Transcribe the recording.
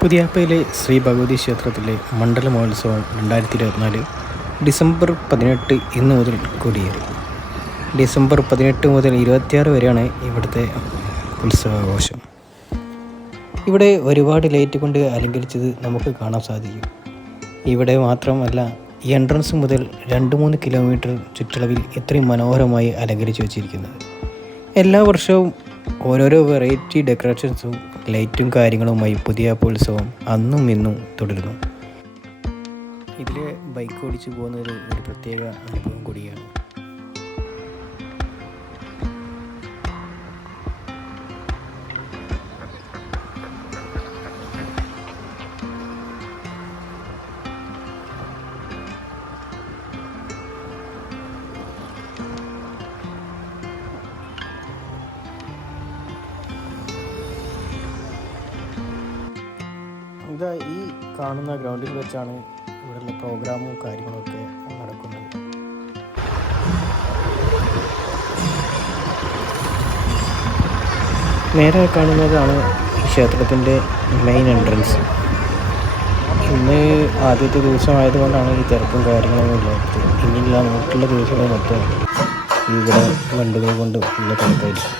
പുതിയാപ്പയിലെ ശ്രീ ഭഗവതി ക്ഷേത്രത്തിലെ മണ്ഡല മഹോത്സവം 2024 ഡിസംബർ 18 ഇന്ന് മുതൽ കൊടിയേറി. ഡിസംബർ 18 മുതൽ 26 വരെയാണ് ഇവിടുത്തെ ഉത്സവാഘോഷം. ഇവിടെ ഒരുപാട് ലൈറ്റ് കൊണ്ട് അലങ്കരിച്ചത് നമുക്ക് കാണാൻ സാധിക്കും. ഇവിടെ മാത്രമല്ല, ഈ എൻട്രൻസ് മുതൽ 2-3 കിലോമീറ്റർ ചുറ്റളവിൽ ഇത്രയും മനോഹരമായി അലങ്കരിച്ചു വച്ചിരിക്കുന്നത്. എല്ലാ വർഷവും ഓരോരോ വെറൈറ്റി ഡെക്കറേഷൻസും ലൈറ്റും കാര്യങ്ങളുമായി പുതിയാപ്പ ഉത്സവം അന്നും ഇന്നും തുടരുന്നു. ഇതിൽ ബൈക്ക് ഓടിച്ചു പോകുന്നത് ഒരു പ്രത്യേക അനുഭവം കൂടിയാണ്. ഇതാ ഈ കാണുന്ന ഗ്രൗണ്ടിൽ വെച്ചാണ് ഇവിടെയുള്ള പ്രോഗ്രാമും കാര്യങ്ങളൊക്കെ നടക്കുന്നത്. നേരെ കാണുന്നതാണ് ഈ ക്ഷേത്രത്തിൻ്റെ മെയിൻ എൻട്രൻസ്. ഇന്ന് ആദ്യത്തെ ദിവസമായതുകൊണ്ടാണ് ഈ തിരക്കും കാര്യങ്ങളൊന്നും ഇല്ലാത്തത്. ഇനിയുള്ള മറ്റുള്ള ദിവസങ്ങൾ മൊത്തം ഇവിടെ വണ്ടികൾ കൊണ്ട് ഉള്ള തിരക്കായിരിക്കും.